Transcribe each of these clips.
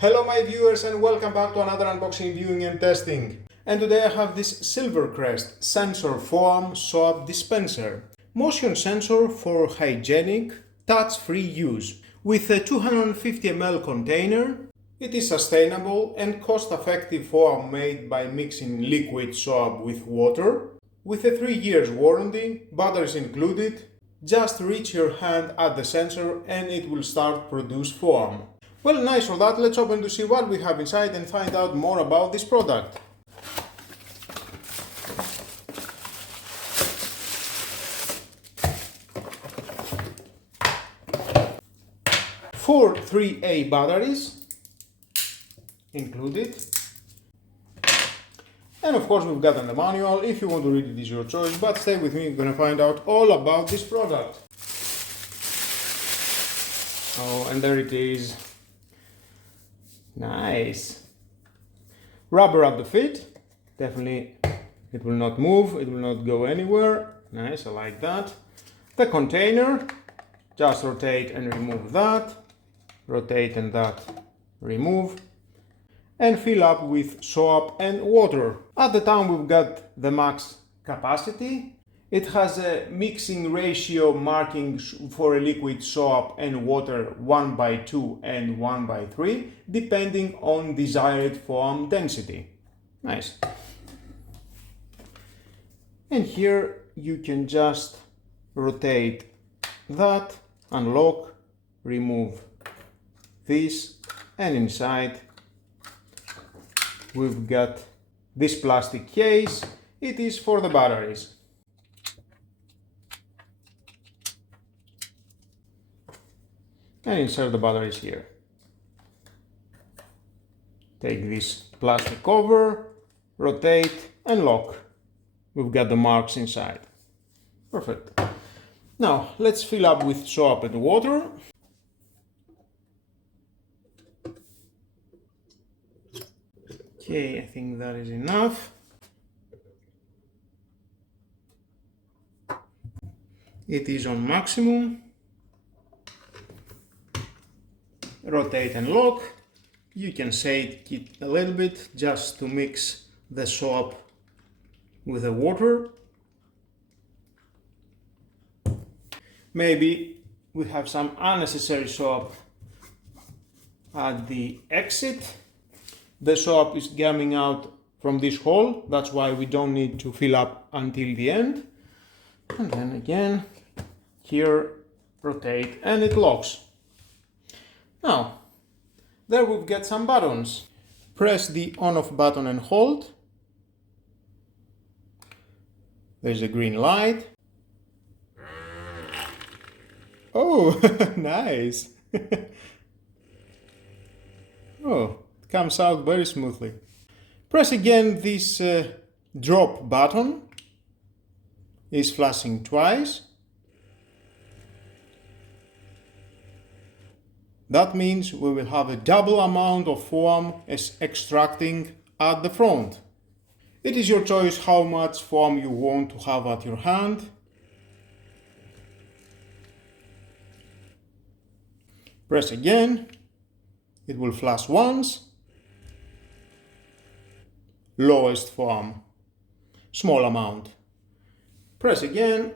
Hello my viewers and welcome back to another unboxing, viewing and testing. And today I have this Silvercrest sensor foam soap dispenser. Motion sensor for hygienic, touch-free use. With a 250 ml container, it is sustainable and cost-effective foam made by mixing liquid soap with water. With a 3 years warranty, batteries included. Just reach your hand at the sensor and it will start produce foam. Well, nice for that. Let's open to see what we have inside and find out more about this product. Four 3A batteries included. And of course we've got the manual. If you want to read it, is your choice, but stay with me, we're gonna find out all about this product. Oh, and there it is. Nice. Rubber at the feet. Definitely it will not move, it will not go anywhere. Nice, I like that. The container, just rotate and remove that. Rotate and that, remove. And fill up with soap and water. At the time we've got the max capacity. It has a mixing ratio marking for a liquid soap and water 1/2 and 1/3, depending on desired foam density. Nice. And here you can just rotate that, unlock, remove this, and inside we've got this plastic case. It is for the batteries. And insert the batteries here. Take this plastic cover, rotate and lock. We've got the marks inside. Perfect. Now let's fill up with soap and water. Okay, I think that is enough. It is on maximum. Rotate and lock. You can shake it a little bit just to mix the soap with the water. Maybe we have some unnecessary soap at the exit. The soap is coming out from this hole, that's why we don't need to fill up until the end. And then again, here, rotate and it locks. Now, there we've got some buttons. Press the on-off button and hold. There's a green light. Oh, nice. Oh, it comes out very smoothly. Press again this drop button. It's flashing twice. That means we will have a double amount of foam extracting at the front. It is your choice how much foam you want to have at your hand. Press again. It will flash once. Lowest foam. Small amount. Press again.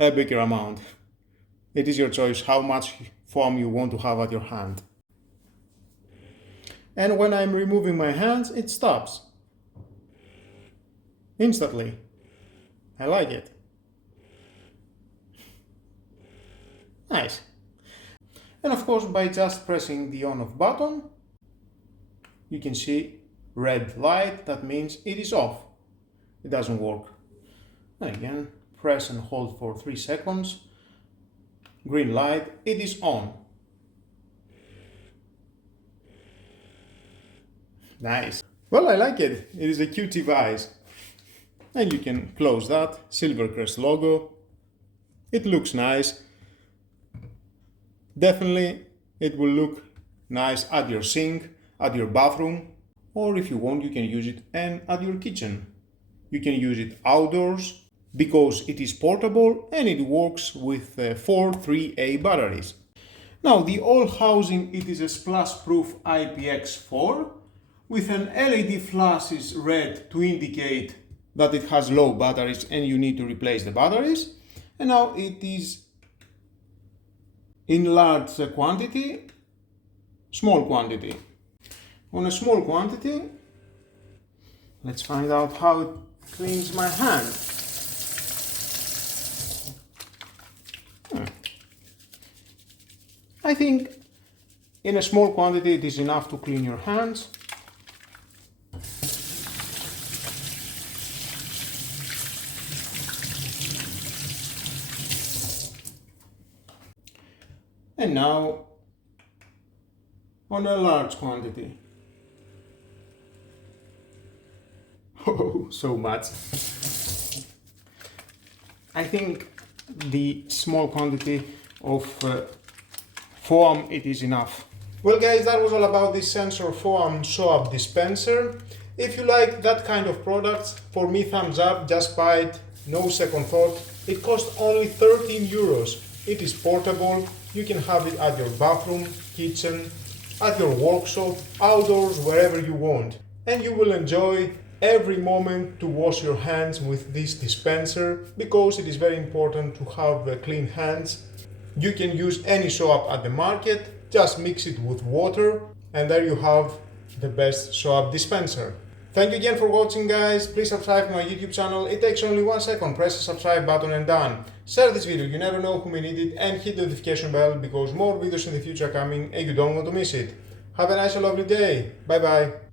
A bigger amount. It is your choice how much foam you want to have at your hand. And when I'm removing my hands, it stops. Instantly. I like it. Nice. And of course, by just pressing the on-off button, you can see red light. That means it is off. It doesn't work. And again, press and hold for 3 seconds. Green light, it is on. Nice. Well, I like it. It is a cute device. And you can close that. Silvercrest logo. It looks nice. Definitely, it will look nice at your sink, at your bathroom, or if you want, you can use it and at your kitchen. You can use it outdoors because it is portable and it works with 4 3A batteries. Now the whole housing, it is a splash-proof IPX4 with an LED flashes red to indicate that it has low batteries and you need to replace the batteries. And now it is in large quantity, small quantity. On a small quantity, let's find out how it cleans my hand. I think in a small quantity it is enough to clean your hands. And now on a large quantity. Oh, so much. I think the small quantity of foam, it is enough. Well guys, that was all about this sensor foam soap dispenser. If you like that kind of products, for me thumbs up, just buy it, no second thought. It costs only 13 euros. It is portable, you can have it at your bathroom, kitchen, at your workshop, outdoors, wherever you want. And you will enjoy every moment to wash your hands with this dispenser, because it is very important to have clean hands. You can use any soap at the market, just mix it with water, and there you have the best soap dispenser. Thank you again for watching guys, please subscribe to my YouTube channel, it takes only 1 second, press the subscribe button and done. Share this video, you never know who may need it, and hit the notification bell because more videos in the future are coming and you don't want to miss it. Have a nice and lovely day, bye bye.